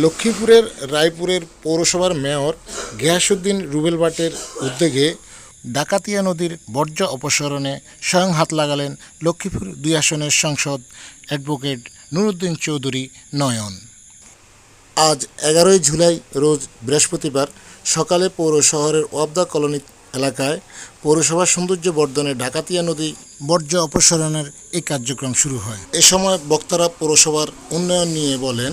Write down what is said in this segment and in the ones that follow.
লক্ষ্মীপুরের রায়পুরের পৌরসভার মেয়র গিয়াসউদ্দিন রুবেল ভাটের উদ্যোগে ডাকাতিয়া নদীর বর্জ্য অপসারণে স্বয়ং হাত লাগালেন লক্ষ্মীপুর ২ আসনের সাংসদ অ্যাডভোকেট নুরুদ্দিন চৌধুরী নয়ন। আজ ১১ই জুলাই রোজ বৃহস্পতিবার সকালে পৌর শহরের ওয়াবদা কলোনি এলাকায় পৌরসভার সৌন্দর্য বর্ধনে ডাকাতিয়া নদী বর্জ্য অপসারণের এই কার্যক্রম শুরু হয়। এ সময় বক্তারা পৌরসভার উন্নয়ন নিয়ে বলেন,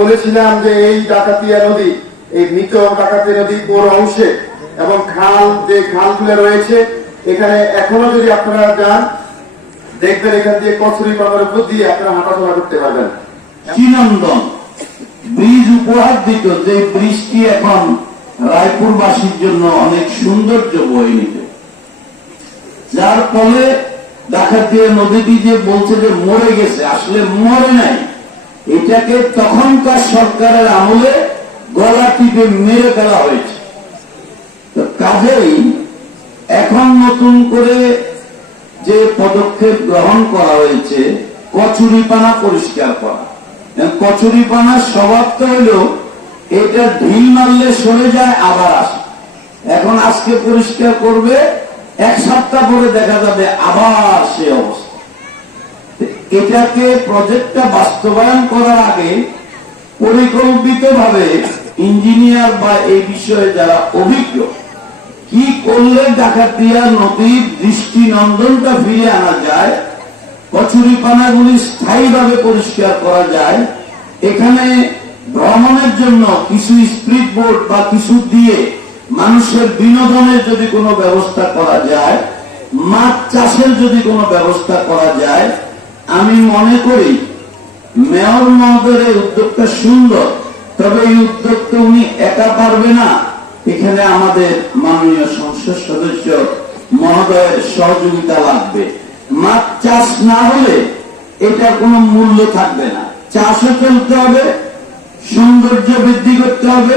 বলেছিলাম যে এই ডাকাতিয়া নদী, এই মৃত ডাকাতিয়া নদী পৌর অংশে এবং খাল, যে খালগুলো রয়েছে এখানে এখনো যদি আপনারা যান দেখবেন এখান দিয়ে কচুরি পানার উপর দিয়ে আপনারা হাঁটাচলা করতে পারবেন। চিনন্দন ব্রিজ উপহার দিত, যে ব্রিজটি এখন রায়পুরবাসীর জন্য অনেক সৌন্দর্য বয়ে নিত, যার ফলে ডাকাতিয়া নদীটি যে বলছে যে মরে গেছে, আসলে মরে নাই। এটাকে তখনকার সরকারের আমলে গলা টিপে মেরে ফেলা হয়েছে। তো কাজেই এখন নতুন করে যে পদক্ষেপ গ্রহণ করা হয়েছে কচুরিপানা পরিষ্কার করা। কচুরিপানার স্বভাবটা হলো এটা ঢিল মারলে সরে যায় আবার আসে। এখন আজকে পরিষ্কার করবে, 1 সপ্তাহ পরে দেখা যাবে আবার সে অবস্থা। এটাকে প্রজেক্টটা বাস্তবায়ন করার আগে পরিকল্পিতভাবে ইঞ্জিনিয়ার বা এই বিষয়ে যারা অভিজ্ঞ, কি করলে ডাকাতিয়া নদীর দৃষ্টিনন্দনটা ফিরে আনা যায়, কচুরিপানাগুলি স্থায়ীভাবে পরিষ্কার করা যায়, এখানে ভ্রমণের জন্য কিছু স্পিড বোট বা কিছু দিয়ে মানুষের বিনোদনের যদি কোনো ব্যবস্থা করা যায়, মাছ চাষের যদি কোনো ব্যবস্থা করা যায়, আমি মনে করি মেয়র মহোদয়ের উদ্যোগটা সুন্দর, তবে এই উদ্যোগটা উনি একা পারবে না। এখানে আমাদের মাননীয় সংসদ সদস্য মহোদয়ের সহযোগিতা লাগবে। মাছ চাষ না হলে এটা কোনো মূল্য থাকবে না। চাষও চলতে হবে, সৌন্দর্য বৃদ্ধি করতে হবে,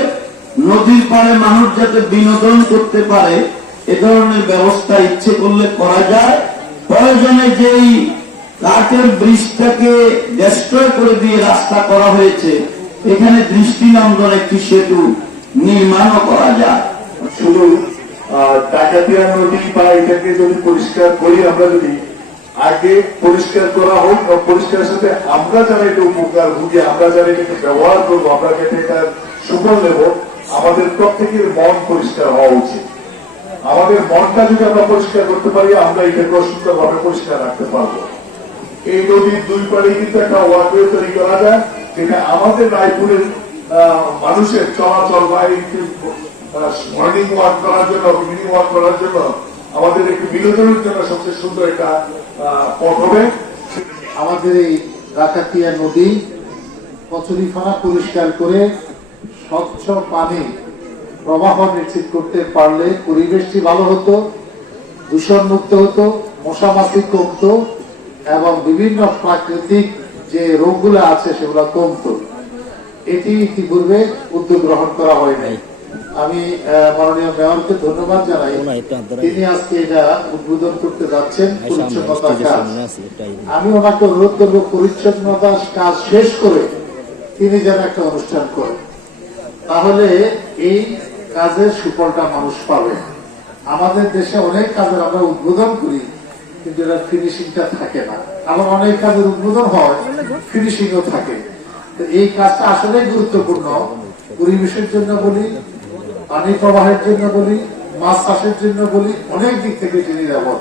নদীর পাড়ে মানুষ যাতে বিনোদন করতে পারে এ ধরনের ব্যবস্থা ইচ্ছে করলে করা যায়। প্রয়োজনে যেই কাঠের ব্রিজটাকে ডেস্ট্রয় করে দিয়ে রাস্তা করা হয়েছে, এখানে দৃষ্টিনন্দন একটি সেতু নির্মাণও করা যায়। শুধু ডাকাতিয়া নদী বা এটাকে যদি পরিষ্কার করি, আমরা যদি আগে পরিষ্কার করা হোক, পরিষ্কারের সাথে আমরা যারা এটা উপকার ভুগি, আমরা যারা এটাকে ব্যবহার করবো, আমরা যাতে এটার সুফল নেব, আমাদের প্রত্যেকের মন পরিষ্কার হওয়া উচিত। আমাদের মনটা যদি আমরা পরিষ্কার করতে পারি, আমরা এটাকে সুন্দরভাবে পরিষ্কার রাখতে পারবো। এই নদীর 2 পাড়ে কিন্তু একটা ওয়াকওয়ে তৈরি করা যায়, যেটা আমাদের রায়পুরের মানুষের চলাচল বা মর্নিং ওয়াক করার জন্য, ইভিনিং ওয়াক করার জন্য, আমাদের একটু বিনোদনের জন্য সবচেয়ে সুন্দর একটা পথ হবে। আমাদের এই ডাকাতিয়া নদী কচুরিপানা পরিষ্কার করে স্বচ্ছ পানি প্রবাহ নিশ্চিত করতে পারলে পরিবেশটি ভালো হতো, দূষণ মুক্ত হতো, মশা মাছি কমতো এবং বিভিন্ন প্রাকৃতিক যে রোগগুলো আছে সেগুলো কমতো। এটি ইতিপূর্বে উদ্যোগ গ্রহণ করা হয় নাই। আমি মাননীয় মেয়রকে ধন্যবাদ জানাই, তিনি আজকে এটা উদ্বোধন করতে যাচ্ছেন পরিচ্ছন্নতার কাজ। আমি ওনাকে অনুরোধ করবো পরিচ্ছন্নতার কাজ শেষ করে তিনি যেন একটা অনুষ্ঠান করেন, তাহলে এই কাজের সুফলটা মানুষ পাবে। আমাদের দেশে অনেক কাজের আমরা উদ্বোধন করি কিন্তু এটার ফিনিশিংটা থাকে না, আবার অনেক কাজের উদ্বোধন হয় ফিনিশিংও থাকে। এই কাজটা আসলে গুরুত্বপূর্ণ, পরিবেশের জন্য বলি, পানি প্রবাহের জন্য বলি, মাছ চাষের জন্য বলি, অনেক দিক থেকে এটি নিরাপদ।